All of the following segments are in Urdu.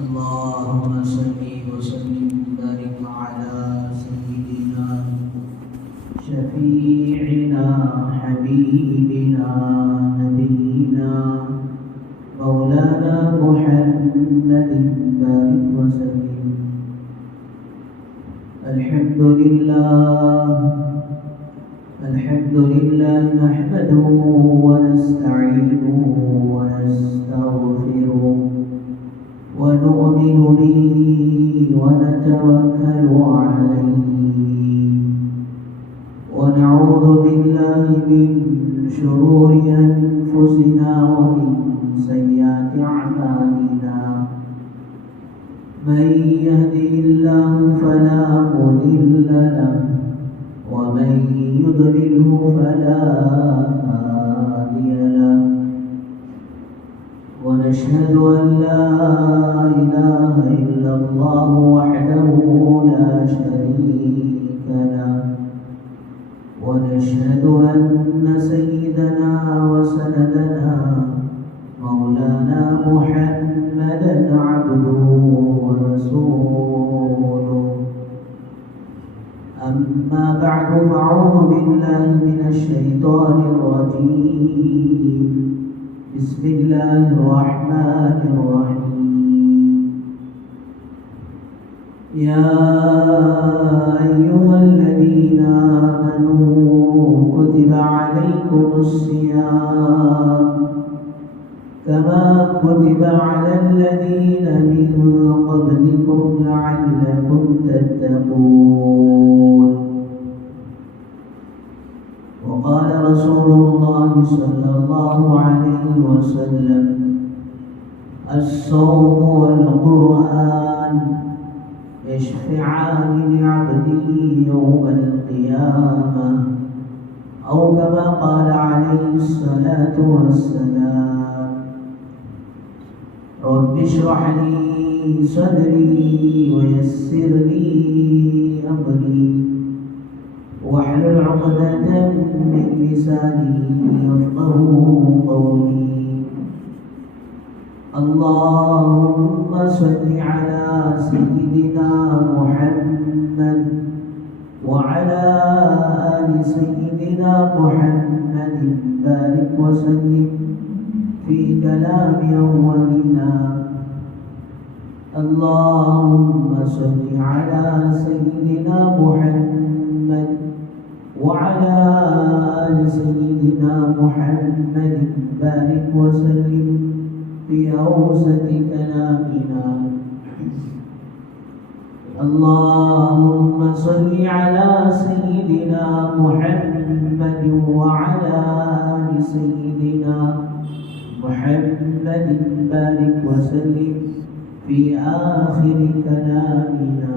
اللهم صل وسلم وبارك على سيدنا شفيعنا حبيبنا نبينا مولانا محمد بارك وسلم. الحمد لله نحمده ونستعينه ونستغفره ونؤمن به ونتوكل عليه ونعوذ بالله من شرور أنفسنا ومن سيئات أعمالنا. من يهده الله فلا مضل له ومن يضلله فلا هادي له. ونشهد أن لا إله إلا الله وحده لا شريك له. ونشهد أن سيدنا وسندنا مولانا محمدا عبده ورسوله. أما بعد فأعوذ بالله من الشيطان الرجيم. بسم الله الرحمن الرحيم. يا أيها الذين آمنوا كتب عليكم الصيام كما كتب على الذين من قبلكم لعلكم تتقون. وقال رسول الله صلى الله عليه وسلم: الصوم والقرآن يشفعان لعبده يوم القيامة، أو كما قال عليه الصلاة والسلام: رب اشرح لي صدري ويسر لي أمري واحلل عقدة من لساني يفقهوا قولي. اللهم صل على سيدنا محمد وعلى آل سيدنا محمد بارك وسلم في كلام أولنا. اللهم صل على سيدنا محمد وعلى آل سيدنا محمد بارك وسلم في أوسط كلامنا. اللهم صل على سيدنا محمد وعلى آل سيدنا محمد بارك وسلم في آخر كلامنا.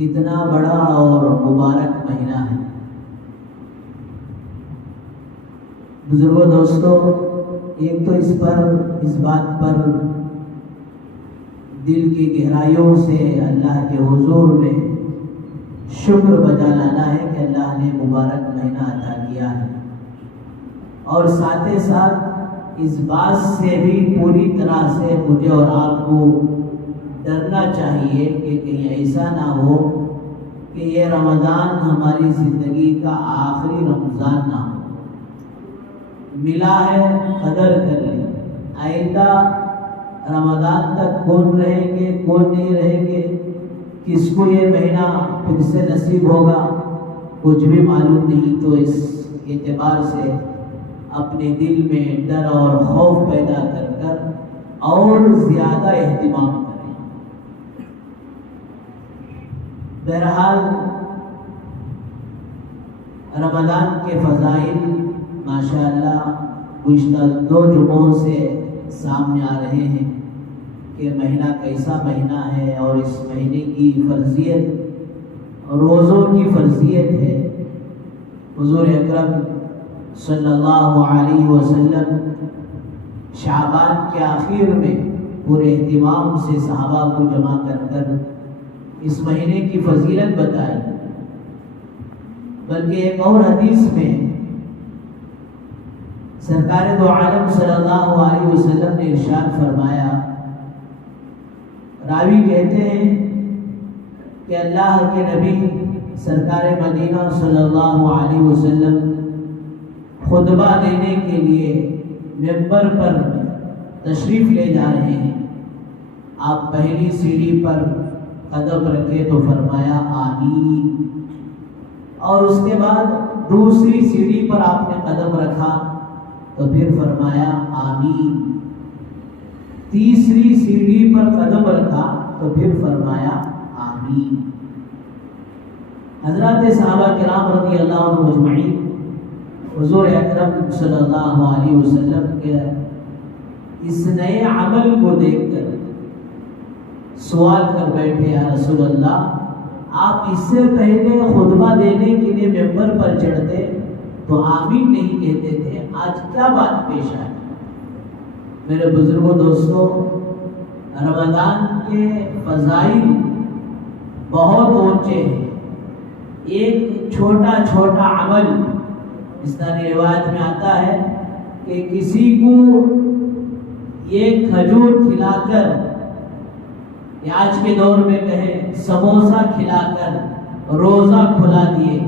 اتنا بڑا اور مبارک مہینہ ہے۔ بزرگوں دوستو، ایک تو اس بات پر دل کی گہرائیوں سے اللہ کے حضور میں شکر بجا لانا ہے کہ اللہ نے مبارک مہینہ عطا کیا ہے، اور ساتھ ہی ساتھ اس بات سے بھی پوری طرح سے مجھے اور آپ کو ڈرنا چاہیے کہ کہیں ایسا نہ ہو کہ یہ رمضان ہماری زندگی کا آخری رمضان نہ ہو۔ ملا ہے قدر کر لی، آئندہ رمضان تک کون رہیں گے کون نہیں رہیں گے، کس کو یہ مہینہ پھر سے نصیب ہوگا، کچھ بھی معلوم نہیں۔ تو اس اعتبار سے اپنے دل میں ڈر اور خوف پیدا کر اور زیادہ اہتمام کریں۔ بہرحال رمضان کے فضائل ماشاءاللہ گزشتہ 2 جمعوں سے سامنے آ رہے ہیں کہ مہینہ کیسا مہینہ ہے، اور اس مہینے کی فرضیت، روزوں کی فرضیت ہے۔ حضور اکرم صلی اللہ علیہ وسلم شعبان کے آخر میں پورے اہتمام سے صحابہ کو جمع کر اس مہینے کی فضیلت بتائی، بلکہ ایک اور حدیث میں سرکار دو عالم صلی اللہ علیہ وسلم نے ارشاد فرمایا، راوی کہتے ہیں کہ اللہ کے نبی سرکار مدینہ صلی اللہ علیہ وسلم خطبہ دینے کے لیے ممبر پر تشریف لے جا رہے ہیں۔ آپ پہلی سیڑھی پر قدم رکھے تو فرمایا آمین، اور اس کے بعد دوسری سیڑھی پر آپ نے قدم رکھا تو پھر فرمایا آمین، تیسری سیڑھی پر قدم رکھا تو پھر فرمایا آمین۔ حضرات صحابہ کرام رضی اللہ عنہ مجمعین حضور اکرم صلی اللہ علیہ وسلم کے اس نئے عمل کو دیکھ کر سوال کر بیٹھے، یا رسول اللہ، آپ اس سے پہلے خطبہ دینے کے لیے ممبر پر چڑھتے تو آمین نہیں کہتے تھے، آج کیا بات پیش آئی؟ میرے بزرگوں دوستوں، رمضان کے فضائل بہت اونچے ہیں۔ ایک چھوٹا چھوٹا عمل، اس طرح روایت میں آتا ہے کہ کسی کو ایک کھجور کھلا کر، یا آج کے دور میں کہیں سموسہ کھلا کر روزہ کھلا دیے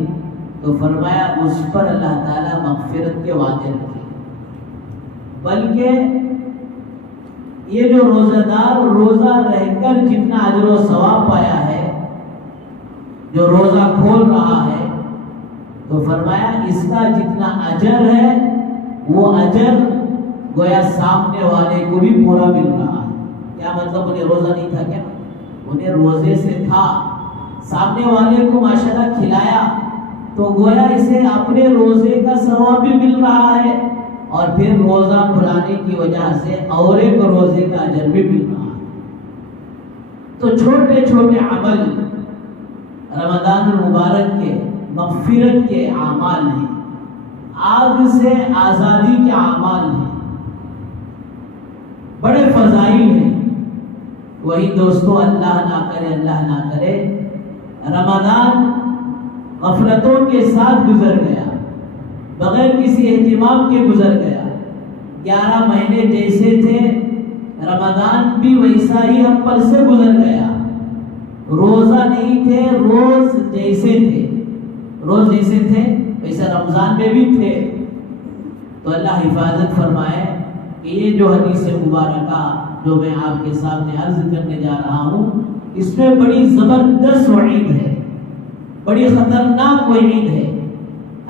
تو فرمایا اس پر اللہ تعالیٰ مغفرت کے وعدے رکھے۔ بلکہ یہ جو روزہ دار روزہ رہ کر جتنا اجر و ثواب پایا ہے، جو روزہ کھول رہا ہے، تو فرمایا اس کا جتنا اجر ہے وہ اجر گویا سامنے والے کو بھی پورا مل رہا ہے۔ کیا مطلب؟ انہیں روزہ نہیں تھا کیا؟ انہیں روزے سے تھا، سامنے والے کو ماشاءاللہ کھلایا تو گویا اسے اپنے روزے کا ثواب بھی مل رہا ہے، اور پھر روزہ کھلانے کی وجہ سے اور ایک روزے کا اجر بھی مل رہا ہے۔ تو چھوٹے چھوٹے عمل رمضان المبارک کے مغفرت کے اعمال ہیں، آگ سے آزادی کے اعمال ہیں، بڑے فضائل ہیں۔ وہی دوستو، اللہ نہ کرے رمضان غفلتوں کے ساتھ گزر گیا، بغیر کسی اہتمام کے گزر گیا۔ 11 مہینے جیسے تھے، رمضان بھی ویسا ہی ہم پر سے گزر گیا۔ روزہ نہیں تھے، روز جیسے تھے ویسے رمضان میں بھی تھے۔ تو اللہ حفاظت فرمائے کہ یہ جو حدیث مبارکہ جو میں آپ کے سامنے عرض کرنے جا رہا ہوں، اس میں بڑی زبردست وعید ہے، بڑی خطرناک وعید ہے۔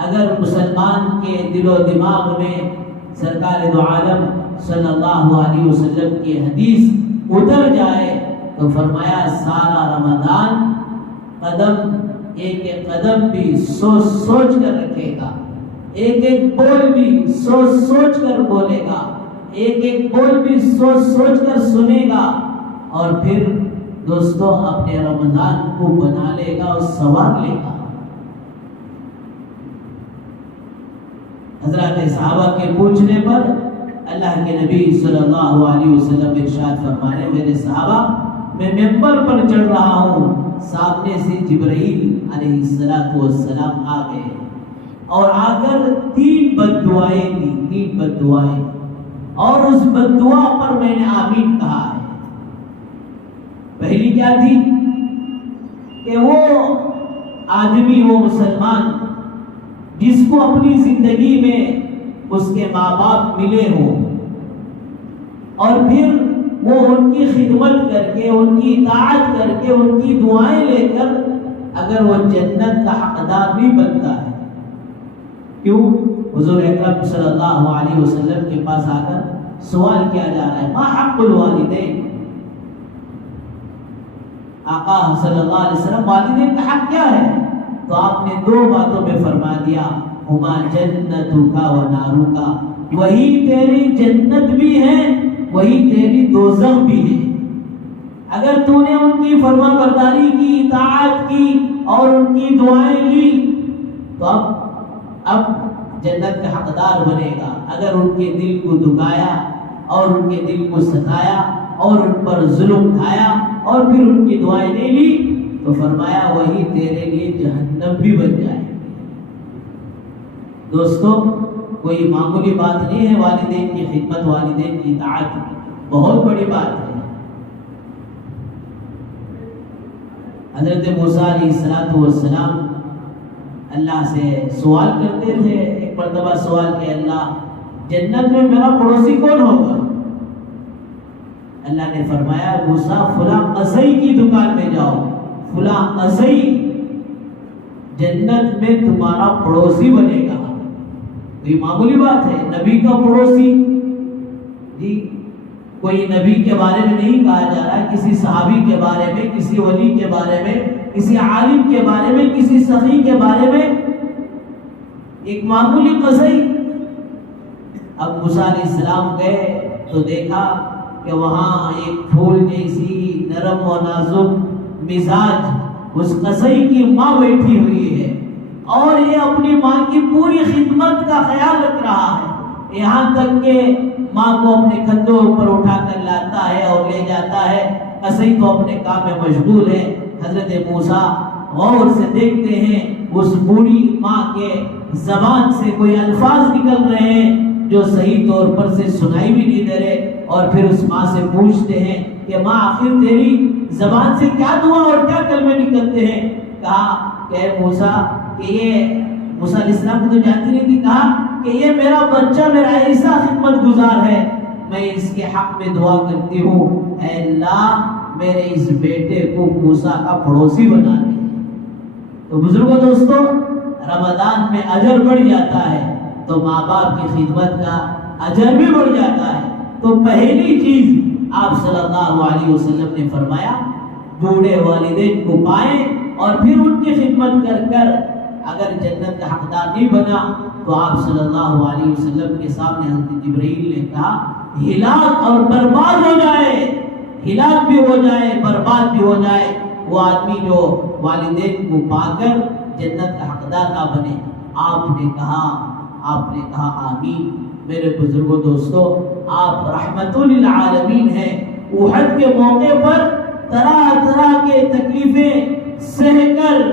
اگر مسلمان کے دل و دماغ میں سرکار دو عالم صلی اللہ علیہ وسلم کی حدیث اتر جائے تو فرمایا سارا رمضان ایک ایک قدم بھی سوچ کر رکھے گا، ایک ایک بول بھی سوچ کر بولے گا، ایک ایک بول بھی سوچ کر سنے گا، اور پھر دوستو اپنے رمضان کو بنا لے گا اور سنوار لے گا۔ حضرات صحابہ کے پوچھنے پر اللہ کے نبی صلی اللہ علیہ وسلم ارشاد فرمانے، میرے صحابہ میں ممبر پر چڑھ رہا ہوں، سامنے سے جبرائیل علیہ السلام آ گئے اور آ کر 3 بد دعائیں دی، 3 بد دعائیں، اور اس بد دعا پر میں نے آمین کہا ہے۔ پہلی کیا تھی کہ وہ آدمی، وہ مسلمان جس کو اپنی زندگی میں اس کے ماں باپ ملے ہوں اور پھر وہ ان کی خدمت کر کے، ان کی اطاعت کر کے، ان کی دعائیں لے کر اگر وہ جنت کا حقدار نہیں بنتا ہے، کیوں؟ حضور اکرم صلی اللہ علیہ وسلم کے پاس آ کر سوال کیا جا رہا ہے، ما حق الوالدین؟ آقا صلی اللہ علیہ وسلم والدین کا حق کیا ہے؟ تو آپ نے 2 باتوں میں فرما دیا، ہما جنتک و نارک، وہی تیری جنت بھی ہے، وہی تیری دوزخ بھی ہے۔ اگر تو نے ان کی فرما برداری کی، اطاعت کی اور ان کی دعائیں لی تو اب جنت کا حقدار بنے گا۔ اگر ان کے دل کو دکھایا اور ان کے دل کو ستایا اور ان پر ظلم ڈھایا اور پھر ان کی دعائیں نہیں لی تو فرمایا وہی تیرے لیے جہنم بھی بن جائے۔ دوستو کوئی معمولی بات نہیں ہے، والدین کی خدمت، والدین کی اطاعت بہت بڑی بات ہے۔ حضرت موسیٰ علیہ السلام اللہ سے سوال کرتے تھے، ایک مرتبہ سوال کیا، اللہ جنت میں میرا پڑوسی کون ہوگا؟ اللہ نے فرمایا موسیٰ فلاں قصی کی دکان میں جاؤ، فلاں قصی جنت میں تمہارا پڑوسی بنے گا۔ یہ معمولی بات ہے، نبی کا پڑوسی، جی کوئی نبی کے بارے میں نہیں کہا جا رہا ہے، کسی صحابی کے بارے میں، کسی ولی کے بارے میں، کسی عالم کے بارے میں، کسی سخی کے بارے میں، ایک معمولی قصی۔ اب موسیٰ علیہ السلام گئے تو دیکھا کہ وہاں ایک پھول جیسی نرم و نازک مزاج اس قصی کی ماں بیٹھی ہوئی ہے اور یہ اپنی ماں کی پوری خدمت کا خیال رکھ رہا ہے، یہاں تک کہ ماں کو اپنے کندھوں پر اٹھا کر لاتا ہے اور لے جاتا ہے۔ قصی تو اپنے کام میں مشغول ہے۔ حضرت موسیٰ غور سے دیکھتے ہیں اس بوڑھی ماں کے زبان سے کوئی الفاظ نکل رہے ہیں جو صحیح طور پر سے سنائی بھی نہیں دے رہے، اور پھر اس ماں سے پوچھتے ہیں کہ ماں آخر تیری زبان سے کیا دعا اور کیا کلمے نکلتے ہیں؟ کہا کہ موسیٰ کہ یہ موسیٰ علیہ السلام کو تو جانتی نہیں تھی، کہا کہ یہ میرا بچہ میرا ایسا خدمت گزار ہے، میں اس کے حق میں دعا کرتی ہوں، اے اللہ میرے اس بیٹے کو موسیٰ کا پڑوسی بنا دے۔ تو بزرگوں دوستو رمضان میں اجر بڑھ جاتا ہے تو ماں باپ کی خدمت کا اجر بھی بڑھ جاتا ہے۔ تو پہلی چیز آپ صلی اللہ علیہ وسلم نے فرمایا بوڑھے والدین کو پائیں اور پھر ان کی خدمت کر کر اگر جنت کا حقدار نہیں بنا تو آپ صلی اللہ علیہ وسلم کے سامنے حضرت جبرائیل نے کہا ہلاک اور برباد ہو جائے، ہلاک بھی ہو جائے، برباد بھی ہو جائے وہ آدمی جو والدین کو پا کر جنت کا حقدار نہ بنے۔ آپ نے کہا آمین۔ میرے بزرگوں دوستو آپ رحمت للعالمین ہیں۔ احد کے موقع پر طرح طرح کے تکلیفیں سہ کر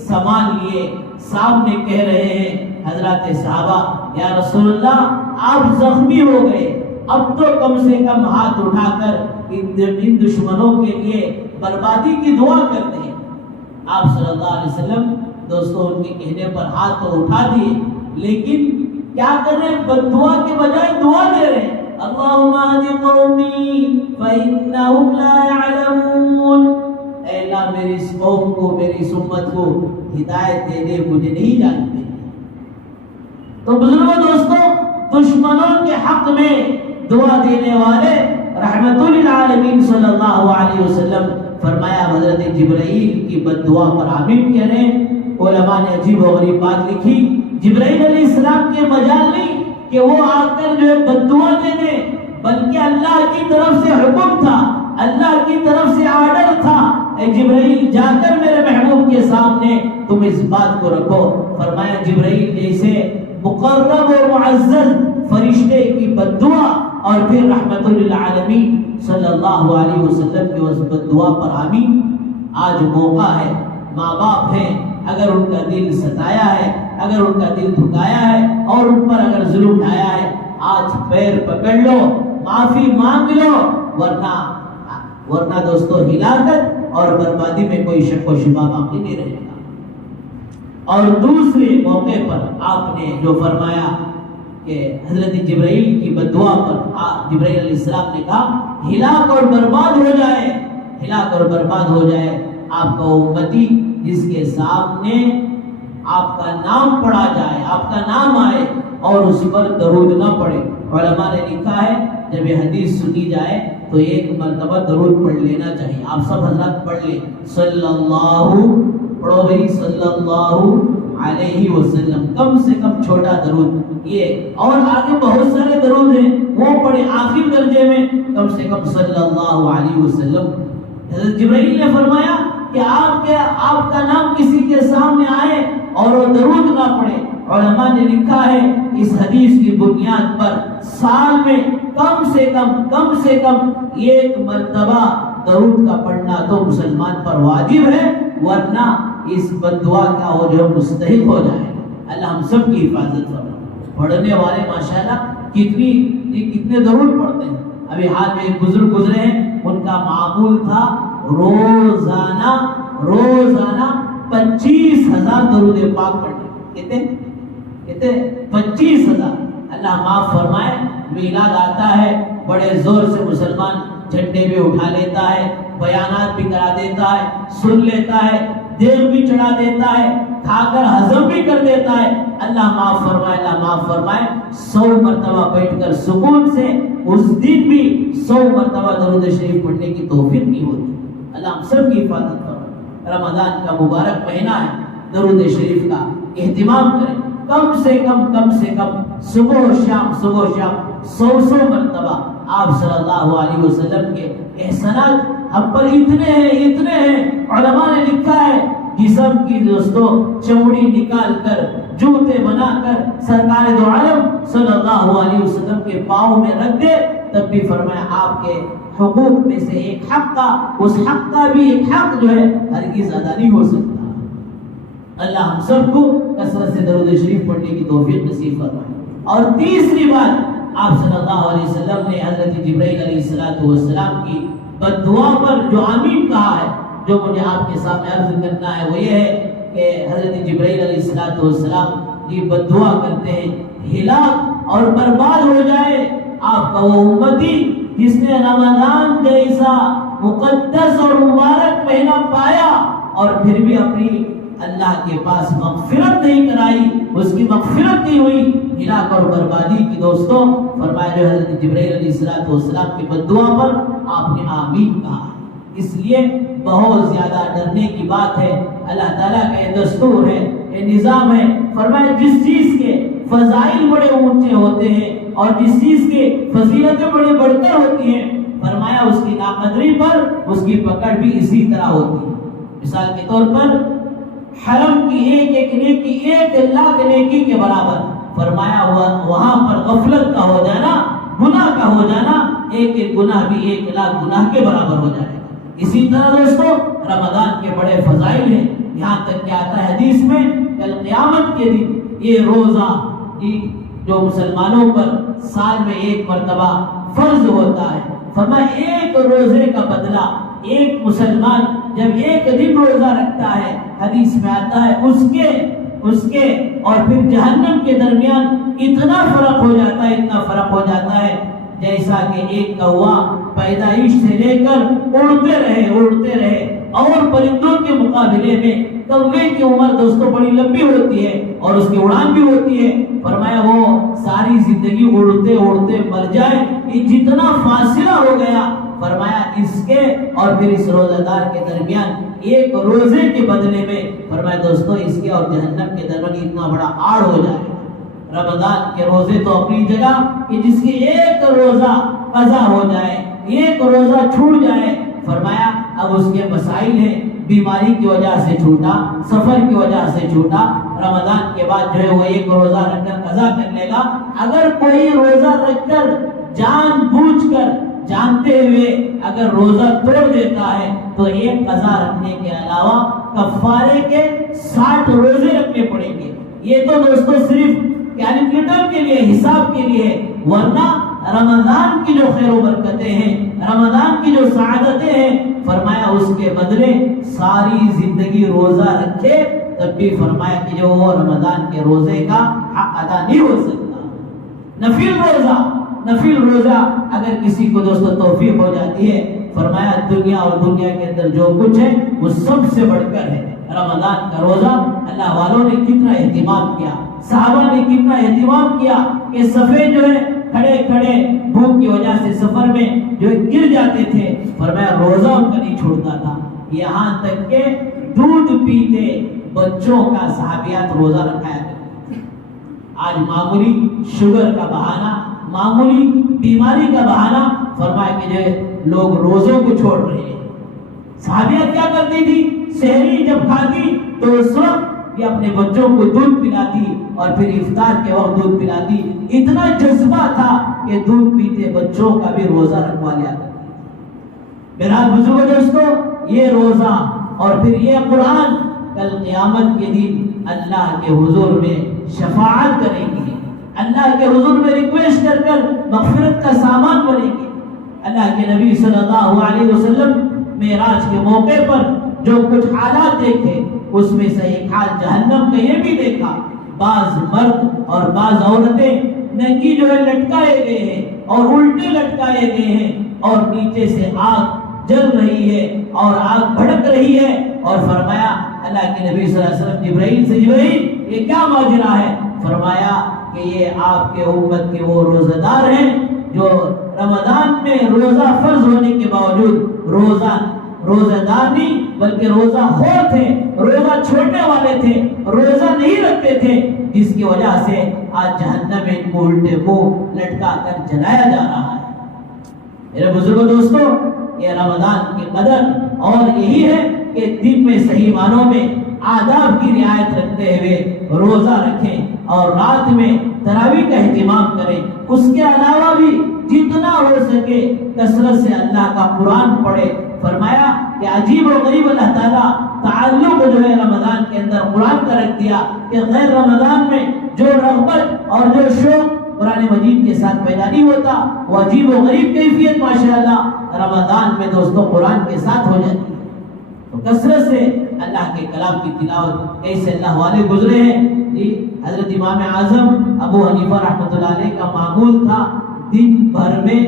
سامان لیے سامنے کہہ رہے ہیں حضرات صحابہ یا رسول اللہ آپ زخمی ہو گئے، اب تو کم سے کم ہاتھ اٹھا کر ان دشمنوں کے لیے بربادی کی دعا کرتے ہیں۔ آپ صلی اللہ علیہ وسلم دوستوں ان کے کہنے پر ہاتھ تو اٹھا دیے لیکن کیا کر رہے ہیں؟ بد دعا کے بجائے دعا دے رہے ہیں، اللہم اہد قومی فإنہم لا یعلمون، اے اللہ میری اس قوم کو، میری اس امت کو ہدایت دے دے، مجھے نہیں جانتے۔ تو بزرگوں دوستوں دشمنوں کے حق میں دعا دینے والے رحمت للعالمین صلی اللہ علیہ وسلم فرمایا حضرت جبرائیل کی بد دعا پر آمین کہہ رہے ہیں۔ علماء نے عجیب و غریب بات لکھی، جبرائیل علیہ السلام کے مجال نہیں کہ وہ آ کر جو ہے بد دعا دے دیں، بلکہ اللہ کی طرف سے حکم تھا، اللہ کی طرف سے آرڈر تھا، اے جبرائیل جا کر میرے محبوب کے سامنے تم اس بات کو رکھو۔ فرمایا جبرائیل جیسے مقرب و معزز فرشتے کی بد دعا اور پھر رحمت للعالمین صلی اللہ علیہ وسلم کی اس بد دعا پر آمین۔ آج موقع ہے، ماں باپ ہیں، اگر ان کا دل ستایا ہے، اگر ان کا دل دھکایا ہے اور ان پر اگر ظلم ڈھایا ہے، آج پیر پکڑ لو، معافی مانگ لو، ورنہ دوستو ہلاکت اور بربادی میں کوئی شک و شبہ باقی نہیں رہے گا۔ اور دوسرے موقع پر آپ نے جو فرمایا کہ حضرت جبرائیل کی بددعا پر جبرائیل علیہ السلام نے کہا ہلاک اور برباد ہو جائے، ہلاک اور برباد ہو جائے آپ کا امتی جس کے سامنے آپ کا نام پڑھا جائے، آپ کا نام آئے اور اس پر درود نہ پڑھے۔ علماء نے لکھا ہے جب یہ حدیث سنی جائے تو ایک مرتبہ درود پڑھ لینا چاہیے۔ آپ سب حضرات پڑھ لیں، صلی اللہ، پڑھو بھائی، صلی اللہ علیہ وسلم، کم سے کم چھوٹا درود یہ، اور آگے بہت سارے درود ہیں وہ پڑھے، آخر درجے میں کم سے کم صلی اللہ علیہ وسلم۔ حضرت جبرائیل نے فرمایا کہ آپ کا نام کسی کے سامنے آئے اور وہ درود نہ پڑھے۔ علماء نے لکھا ہے اس حدیث کی بنیاد پر سال میں کم سے کم ایک مرتبہ درود کا پڑھنا تو مسلمان پر واجب ہے، ورنہ اس بددعا کا وہ جو مستحق ہو جائے۔ اللہ ہم سب کی حفاظت فرمائے۔ پڑھنے والے ماشاءاللہ کتنے درود پڑھتے ہیں۔ ابھی حال میں ایک بزرگ گزرے ہیں، ان کا معمول تھا روزانہ 25,000 درود پاک پڑھنے۔ کہتے 25,000۔ اللہ معاف فرمائے، میلاد آتا ہے بڑے زور سے مسلمان جھنڈے بھی اٹھا لیتا ہے، بیانات بھی کرا دیتا ہے، سن لیتا ہے، دیگ بھی چڑھا دیتا ہے، کھا کر ہضم بھی کر دیتا ہے۔ اللہ معاف فرمائے، اللہ معاف فرمائے، 100 مرتبہ بیٹھ کر سکون سے اس دن بھی 100 مرتبہ درود شریف پڑھنے کی توفیق نہیں ہوتی۔ اللہ ہم سب کی حفاظت فرمائے۔ رمضان کا مبارک مہینہ ہے، درود شریف کا اہتمام کریں، کم سے کم صبح و شام 100 مرتبہ۔ آپ صلی اللہ علیہ وسلم کے احسانات ہم پر اتنے ہیں۔ علماء نے لکھا ہے جسم کی دوستوں چمڑی نکال کر، جوتے بنا کر سرکار دو عالم صلی اللہ علیہ وسلم کے پاؤں میں رکھ دے، تب بھی فرمایا آپ کے حقوق میں سے ایک حق کا، اس حق کا بھی ایک حق جو ہے ہرگز ادا نہیں ہو سکتا۔ اللہ ہم سب کو کثرت سے درود شریف پڑھنے کی توفیق نصیب فرمائے۔ اور تیسری بات، آپ صلی اللہ علیہ وسلم نے حضرت جبرائیل علیہ السلام کی بددعا پر جو آمین کہا ہے، جو مجھے آپ کے سامنے عرض کرنا ہے وہ یہ ہے کہ حضرت جبرائیل علیہ السلام یہ بددعا کرتے ہیں ہلاک اور برباد ہو جائے آپ کا وہ امتی جس نے رمضان جیسا مقدس اور مبارک مہینہ پایا اور پھر بھی اپنی اللہ کے پاس مغفرت نہیں کرائی، اس کی مغفرت نہیں ہوئی، ہلاک اور بربادی کی دوستوں فرمایا جو حضرت جبرائیل علیہ السلام کی بددعا پر آپ نے آمین کہا۔ اس لیے بہت زیادہ ڈرنے کی بات ہے۔ اللہ تعالیٰ کا یہ دستور ہے، یہ نظام ہے، فرمایا جس چیز کے فضائل بڑے اونچے ہوتے ہیں اور جس چیز کے فضیلتیں بڑے بڑھ کر ہوتی ہیں، فرمایا اس کی ناقدری پر اس کی پکڑ بھی اسی طرح ہوتی ہے۔ مثال کے طور پر حرم کی ایک نیکی 1,00,000 نیکی کے برابر، فرمایا وہاں پر غفلت کا ہو جانا، گناہ کا ہو جانا، ایک گناہ بھی 1,00,000 گناہ کے برابر ہو جائے گا۔ اسی طرح دوستو رمضان کے بڑے فضائل ہیں، یہاں تک کہ آتا ہے حدیث میں کل قیامت کے دن یہ روزہ جو مسلمانوں پر سال میں ایک مرتبہ فرض ہوتا ہے، فرمایا ایک روزے کا بدلہ ایک مسلمان جب ایک دن روزہ رکھتا ہے، حدیث میں آتا ہے اس کے اور پھر جہنم کے درمیان اتنا فرق ہو جاتا ہے جیسا کہ ایک کوا پیدائش سے لے کر اڑتے رہے اور پرندوں کے مقابلے میں کوے کی عمر دوستوں بڑی لمبی ہوتی ہے اور اس کی اڑان بھی ہوتی ہے، فرمایا وہ ساری زندگی اڑتے مر جائے، یہ جتنا فاصلہ ہو گیا، فرمایا اس کے اور پھر اس روزہ دار کے درمیان ایک روزے کے بدلے میں، فرمایا دوستو اس کے اور جہنم کے درمیان اتنا بڑا آڑ ہو جائے۔ رمضان کے روزے تو اپنی جگہ کہ جس کی ایک روزہ قضا ہو جائے، ایک روزہ چھوٹ جائے فرمایا اب اس کے مسائل ہیں، بیماری کی وجہ سے چھوٹا، سفر کی وجہ سے چھوٹا، رمضان کے بعد جو ہے وہ ایک روزہ رکھ کر قضا کر لے گا۔ اگر کوئی روزہ رکھ کر جان بوجھ کر جانتے ہوئے اگر روزہ توڑ دیتا ہے تو ایک قضا رکھنے کے علاوہ کفارے کے 60 روزے رکھنے پڑیں گے۔ یہ تو دوستو صرف کیلکولیٹر کے لیے، حساب کے لیے، ورنہ رمضان کی جو خیر و برکتیں ہیں، رمضان کی جو سعادتیں ہیں، فرمایا اس کے بدلے ساری زندگی روزہ رکھے تب بھی فرمایا کہ جو وہ رمضان کے روزے کا حق ادا نہیں ہو سکتا۔ نفل روزہ اگر کسی کو دوستو توفیق ہو جاتی ہے، فرمایا دنیا اور دنیا کے اندر جو کچھ ہے وہ سب سے بڑھ کر ہے رمضان کا روزہ۔ اللہ والوں نے کتنا اہتمام کیا، صحابہ نے کتنا اہتمام کیا کہ صفے جو ہے کھڑے کھڑے بھوک کی وجہ سے سفر میں جو گر جاتے تھے، فرمایا روزہ ان کا نہیں چھوڑتا تھا، یہاں تک کہ دودھ پیتے بچوں کا صحابیات روزہ رکھایا کرتے تھے۔ آج معمولی شوگر کا بہانہ، معمولی بیماری کا بہانہ، فرمایا کہ جو لوگ روزوں کو چھوڑ رہے ہیں۔ صحابیات کیا کرتی تھی؟ سحری جب کھاتی تو اس وقت یہ اپنے بچوں کو دودھ پلاتی اور پھر افطار کے وقت دودھ پلاتی۔ اتنا جذبہ تھا کہ دودھ پیتے بچوں کا بھی روزہ رکھوا لیا کرتی۔ بہرحال بزرگوں دوستو، یہ روزہ اور پھر یہ قرآن کل قیامت کے دن اللہ کے حضور میں شفاعت کریں گے، اللہ کے حضور میں ریکویسٹ کر کر مغفرت کا سامان بنیں گے۔ اللہ کے نبی صلی اللہ علیہ وسلم معراج کے موقع پر جو کچھ حالات دیکھے اس میں سے ایک حال جہنم کا یہ بھی دیکھا، بعض مرد اور بعض عورتیں ننگی جو ہے لٹکائے گئے ہیں اور الٹے لٹکائے گئے ہیں اور نیچے سے آگ جل رہی ہے اور آگ بھڑک رہی ہے، اور فرمایا اللہ کے نبی صلی اللہ علیہ وسلم جبرائیل سے، جبرائیل یہ کیا ماجرا ہے؟ فرمایا کہ یہ آپ کے امت کے وہ روزہ دار ہیں جو رمضان میں روزہ فرض ہونے کے باوجود روزہ دار نہیں بلکہ روزہ خور تھے، روزہ چھوڑنے والے تھے، روزہ نہیں رکھتے تھے، جس کی وجہ سے آج جہنم میں ان کو الٹے منہ لٹکا کر جلایا جا رہا ہے۔ میرے بزرگوں دوستو، یہ رمضان کی قدر اور یہی ہے کہ دن میں صحیح معنوں میں آداب کی رعایت رکھتے ہوئے روزہ رکھیں اور رات میں تراویح کا اہتمام کریں۔ اس کے علاوہ بھی جتنا ہو سکے کثرت سے اللہ کا قرآن پڑھے۔ فرمایا کہ عجیب و غریب اللہ تعالیٰ تعلق جو ہے رمضان کے اندر قرآن کا رکھ دیا کہ غیر رمضان میں جو رغبت اور جو شوق قرآن مجید کے ساتھ پیدا نہیں ہوتا، وہ عجیب و غریب کیفیت ماشاءاللہ رمضان میں دوستوں قرآن کے ساتھ ہو جاتی ہے۔ تو کثرت سے اللہ کے کلام کی تلاوت، کیسے اللہ والے گزرے ہیں جی۔ حضرت امام اعظم ابو حنیفہ رحمۃ اللہ علیہ کا معمول تھا دن بھر میں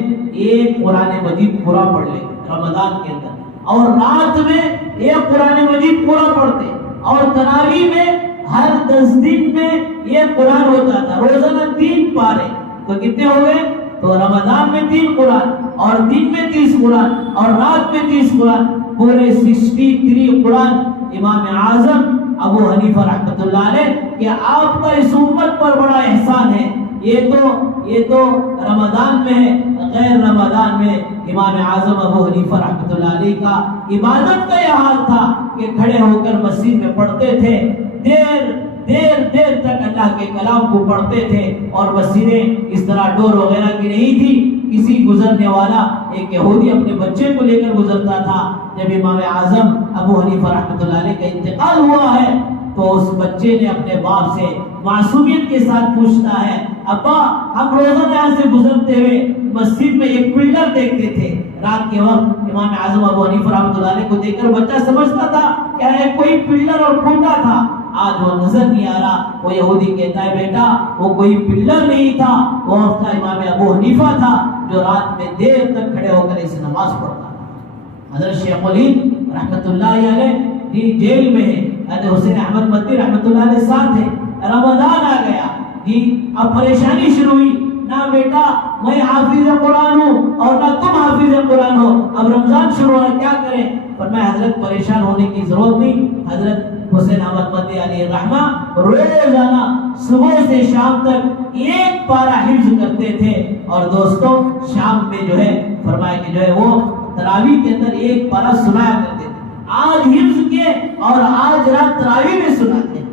ایک قرآن مجید پورا پڑھ لے رمضان کے اندر، اور رات میں ایک قرآن مجید پورا پڑھتے، اور تراویح میں ہر 10 دن میں ایک قرآن ہوتا تھا، روزانہ 3 پارے، تو کتنے ہو گئے؟ تو رمضان میں 3 قرآن اور دن میں 30 قرآن اور رات میں 30 قرآن، پورے 63 قرآن امام اعظم ابو حنیفہ رحمۃ اللہ علیہ کہ آپ کا اس امت پر بڑا احسان ہے۔ یہ تو رمضان میں ہے، غیر رمضان میں امام اعظم ابو حنیفہ رحمۃ اللہ علیہ کا عبادت کا یہ حال تھا کہ کھڑے ہو کر مسجد میں پڑھتے تھے، دیر تک اللہ کے کلام کو پڑھتے تھے، اور مسجدیں اس طرح ڈور وغیرہ کی نہیں تھی، کسی گزرنے والا ایک یہودی اپنے بچے کو لے کر گزرتا تھا۔ جب امام اعظم ابو حنیفہ رحمۃ اللہ علیہ کا انتقال ہوا ہے تو اس بچے نے اپنے باپ سے معصومیت کے ساتھ پوچھتا ہے، ابا ہم روزانہ یہاں سے گزرتے ہوئے مسجد میں ایک پلر دیکھتے تھے، رات کے وقت امام اعظم ابو حنیفہ رحمۃ اللہ علیہ کو دیکھ کر بچہ سمجھتا تھا کیا ہے کوئی پلر اور کھوٹا تھا، آج وہ نظر نہیں آ رہا۔ وہ یہودی کہتا ہے بیٹا وہ کوئی پلر نہیں تھا، وہ آپ کا امام ابو حنیفہ تھا جو رات میں دیر تک کھڑے ہو کر اسے نماز پڑھتا تھا۔ حضرت شیخ الہند رحمۃ اللہ علیہ جیل میں ہے، حضرت حسین احمد مدنی رحمۃ اللہ علیہ ساتھ ہے، رمضان آ گیا جی، اب پریشانی شروع ہوئی، نہ بیٹا میں حافظ قرآن ہوں اور نہ تم حافظ قرآن ہو، اب رمضان شروع ہو رہا ہے کیا کریں؟ فرمایا حضرت پریشان ہونے کی ضرورت نہیں، حضرت حسین احمد مدنی علیہ الرحمہ روزانہ صبح سے شام تک ایک پارہ حفظ کرتے تھے، اور دوستوں شام میں جو ہے فرمایا کہ جو ہے وہ تراویح کے اندر ایک پارہ سنایا کرتے تھے۔ آج حفظ کے اور آج رات تراویح میں سناتے ہیں۔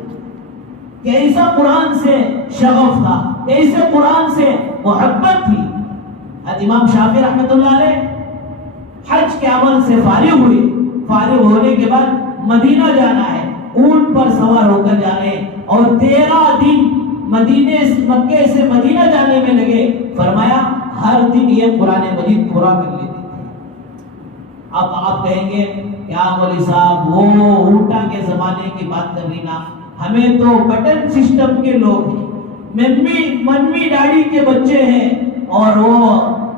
کیسا قرآن سے شغف تھا، کیسے قرآن سے محبت تھی۔ امام شافعی رحمۃ اللہ علیہ حج کے عمل سے فارغ ہوئے، فارغ ہونے کے بعد مدینہ جانا ہے، اونٹ پر سوار ہو کر جا رہے ہیں، اور 13 دن مکے سے مدینہ جانے میں لگے۔ فرمایا ہر دن یہ قرآن مجید پورا کر لیتے تھے۔ اب آپ کہیں گے کیا مولوی صاحب وہ اونٹا کے زمانے کی بات کر رہی نا، ہمیں تو بٹن سسٹم کے لوگ ہیں، منوی ڈاڑی کے بچے ہیں، اور وہ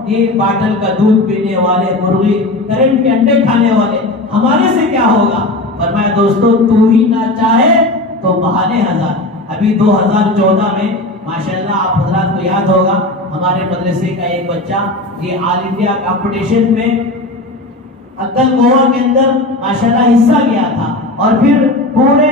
یہ باٹل کا دودھ پینے والے، مرغی کرنٹ کے انڈے کھانے والے، ہمارے سے کیا ہوگا؟ فرمایا دوستو تو ہی نہ چاہے تو بہانے ہزار۔ ابھی 2014 میں ماشاءاللہ آپ حضرات کو یاد ہوگا ہمارے مدرسے کا ایک بچہ یہ آل انڈیا کمپٹیشن میں اکل گوا کے اندر ماشاءاللہ حصہ لیا تھا، اور پھر پورے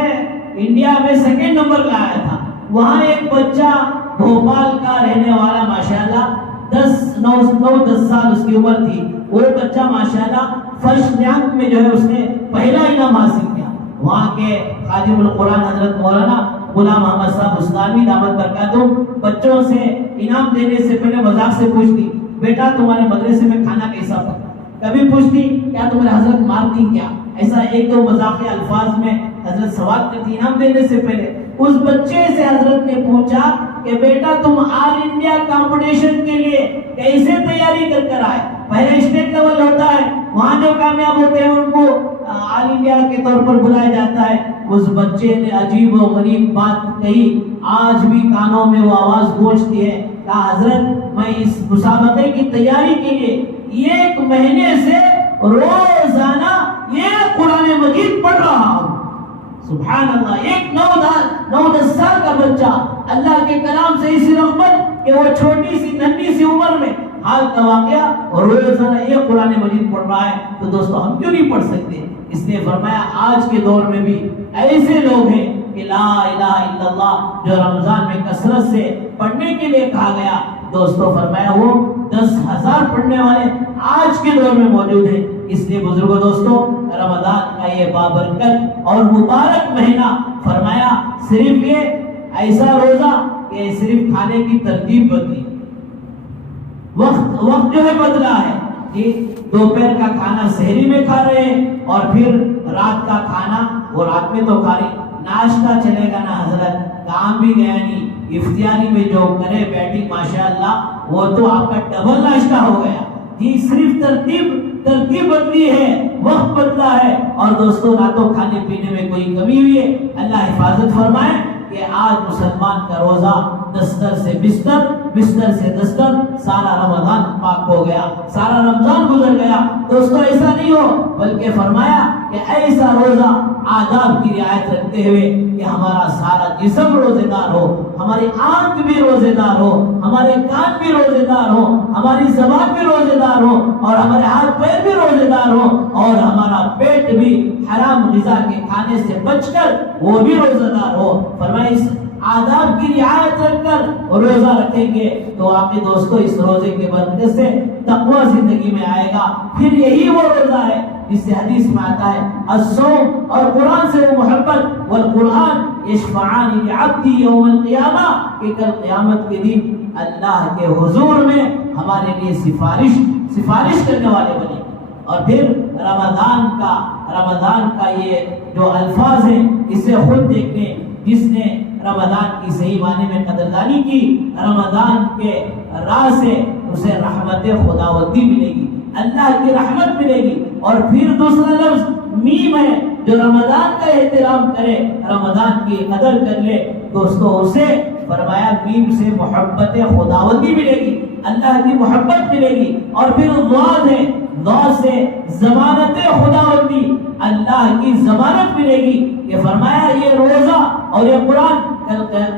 انڈیا میں سیکنڈ نمبر لایا تھا۔ وہاں ایک بچہ بھوپال کا رہنے والا ماشاءاللہ 10 سال اس کی عمر تھی، وہ بچہ ماشاءاللہ فرسٹ رینک میں جو ہے اس نے پہلا انعام حاصل کیا۔ وہاں کے خادم القرآن حضرت مولانا غلام محمد صاحب استانوی دامت برکاتہم بچوں سے انعام دینے سے پہلے مذاق سے پوچھتی بیٹا تمہارے مدرسے میں کھانا کیسا پکا، کبھی پوچھتی کیا تمہارے حضرت مارتی کیا، ایسا ایک دو مذاقی الفاظ میں حضرت سوال کرتی انعام دینے سے پہلے۔ اس بچے سے حضرت نے پوچھا کہ بیٹا تم آل انڈیا کمپٹیشن کے لیے کیسے تیاری کر آئے؟ پہلے اسٹیٹ لیول ہوتا ہے، وہاں جو کامیاب ہوتے ہیں ان کو آل انڈیا کے طور پر بلایا جاتا ہے۔ اس بچے نے عجیب و غریب بات کہی، آج بھی کانوں میں وہ آواز گونجتی ہے، کہا حضرت میں اس مسابقے کی تیاری کے لیے 1 مہینے سے روزانہ یہ قرآن مجید پڑھ رہا ہوں۔ سبحان اللہ، ایک 9-10 سال کا بچہ اللہ کے کلام سے اسی رغبت کہ وہ چھوٹی سی ننھی سی عمر میں حال کا واقعہ اور روزانہ یہ قرآن مجید پڑھ رہا ہے، تو دوستو ہم کیوں نہیں پڑھ سکتے؟ اس نے فرمایا آج کے دور میں بھی ایسے لوگ ہیں کہ لا الہ الا اللہ جو رمضان میں کثرت سے پڑھنے کے لیے کہا گیا، دوستو فرمایا وہ 10,000 پڑھنے والے آج کے دور میں موجود ہیں۔ اس لیے بزرگوں دوستو رمضان کا یہ بابرکت اور مبارک مہینہ فرمایا صرف یہ ایسا روزہ کہ صرف کھانے کی ترتیب بدلی، وقت جو ہے بدلا ہے کہ دوپہر کا کھانا سحری میں کھا رہے ہیں، اور پھر رات کا کھانا وہ رات میں تو کھا رہے، ناشتہ چلے گا نا حضرت، کام بھی گیا نہیں، افطاری میں جو کرے بیٹھی ماشاءاللہ وہ تو آپ کا ڈبل ناشتہ ہو گیا۔ یہ صرف ترتیب بدلی ہے، وقت بدلا ہے، اور دوستو نہ تو کھانے پینے میں کوئی کمی ہوئی ہے۔ اللہ حفاظت فرمائے کہ آج مسلمان کا روزہ دستر سے بستر، بستر سے دستر، سارا رمضان پاک ہو گیا، سارا رمضان گزر گیا۔ دوستو ایسا نہیں ہو، بلکہ فرمایا کہ ایسا روزہ آداب کی رعایت رکھتے ہوئے کہ ہمارا سارا جسم روزے دار ہو، ہماری آنکھ بھی روزے دار ہو، ہمارے کان بھی روزے دار ہو، ہماری زبان بھی روزے دار ہو، اور ہمارے ہاتھ پیر بھی روزے دار ہو، اور ہمارا پیٹ بھی حرام غذا کے کھانے سے بچ کر وہ بھی روزہ دار ہو۔ فرمایا اس آداب کی رعایت رکھ کر روزہ رکھیں گے تو آپ کے دوستو اس روزے کے برکت سے تقوی زندگی میں آئے گا۔ پھر یہی وہ روزہ ہے جس سے حدیث میں آتا ہے الصوم، اور قرآن سے وہ محبت، والقرآن یشفعان لعبد یوم القیامہ، کہ کل قیامت کے دن اللہ کے حضور میں ہمارے لیے سفارش کرنے والے بنے۔ اور پھر رمضان کا یہ جو الفاظ ہیں اسے خود دیکھیں، جس نے رمضان کی صحیح معنی میں قدردانی کی، رمضان کے راہ سے اسے رحمت خداوندی ملے گی، اللہ کی رحمت ملے گی۔ اور پھر دوسرا لفظ میم ہے، جو رمضان کا احترام کرے، رمضان کی قدر کر لے، دوستو اسے فرمایا میم سے محبت خداوندی ملے گی، اللہ کی محبت ملے گی۔ اور پھر ضاد ہے، ضاد سے ضمانت خداوندی، اللہ کی ضمانت ملے گی کہ فرمایا یہ روزہ اور یہ قرآن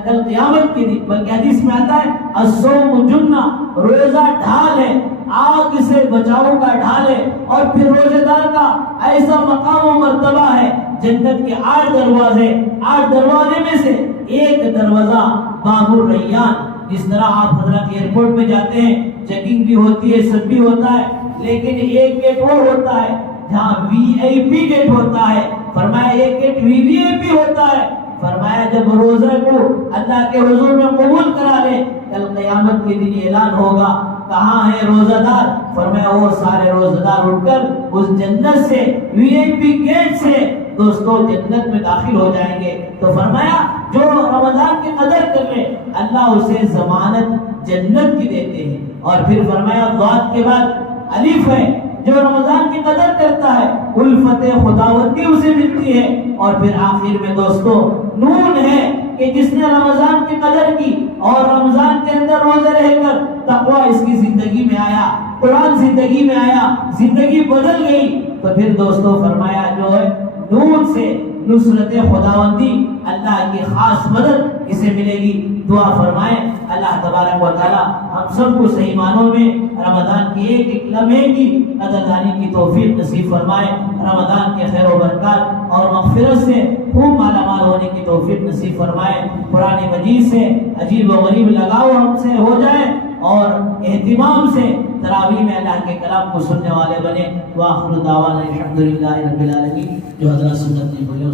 کل قیامت کے دن، بلکہ حدیث میں آتا ہے الصوم جنہ، روزہ ڈھال ہے، آگ سے بچاؤ کا ڈھال ہے، اور پھر روزے دار کا ایسا مقام و مرتبہ ہے، جنت کے 8 دروازے، 8 دروازے میں سے ایک دروازہ باب الریان، جس طرح آپ حضرات ایئرپورٹ میں جاتے ہیں چیکنگ بھی ہوتی ہے، سب بھی ہوتا ہے، لیکن ایک گیٹ وہ ہوتا ہے جہاں وی آئی پی گیٹ ہوتا ہے، فرمایا ایک گیٹ وی وی آئی پی ہوتا ہے، فرمایا جب روزے کو اللہ کے حضور میں قبول کرا لے کل قیامت کے دن اعلان ہوگا کہاں ہے روزہ دار، فرمایا وہ سارے روزہ دار اٹھ کر اس جنت سے وی آئی پی گیٹ سے دوستو جنت میں داخل ہو جائیں گے۔ تو فرمایا جو رمضان کی قدر کر لے اللہ اسے ضمانت جنت کی دیتے ہیں، اور پھر فرمایا ضاد کے بعد الف ہے، جو رمضان کی قدر کرتا ہے الفت خداوندی اسے ملتی ہے، اور پھر آخر میں دوستو نون ہے کہ جس نے رمضان کی قدر کی اور رمضان کے اندر روزے رہ کر تقوی اس کی زندگی میں آیا، قرآن زندگی میں آیا، زندگی بدل گئی، تو پھر دوستو فرمایا جو ہے نون سے نصرت خداوندی اللہ کی خاص مدد اسے ملے گی۔ دعا فرمائیں اللہ تبارک و تعالی ہم سب کو صحیح معنوں میں رمضان کی ایک ایک لمحے کی قدردانی کی توفیق نصیب فرمائے، رمضان کے خیر و برکات اور مغفرت سے خوب مالا مال ہونے کی توفیق نصیب فرمائے، قرآن مجید سے عجیب و غریب لگاؤ ہم سے ہو جائے، اور اہتمام سے تراویح میں اللہ کے کلام کو سننے والے بنے۔ وآخر دعوانا الحمدللہ رب العالمین۔ جو حضرات سنت نے پڑھی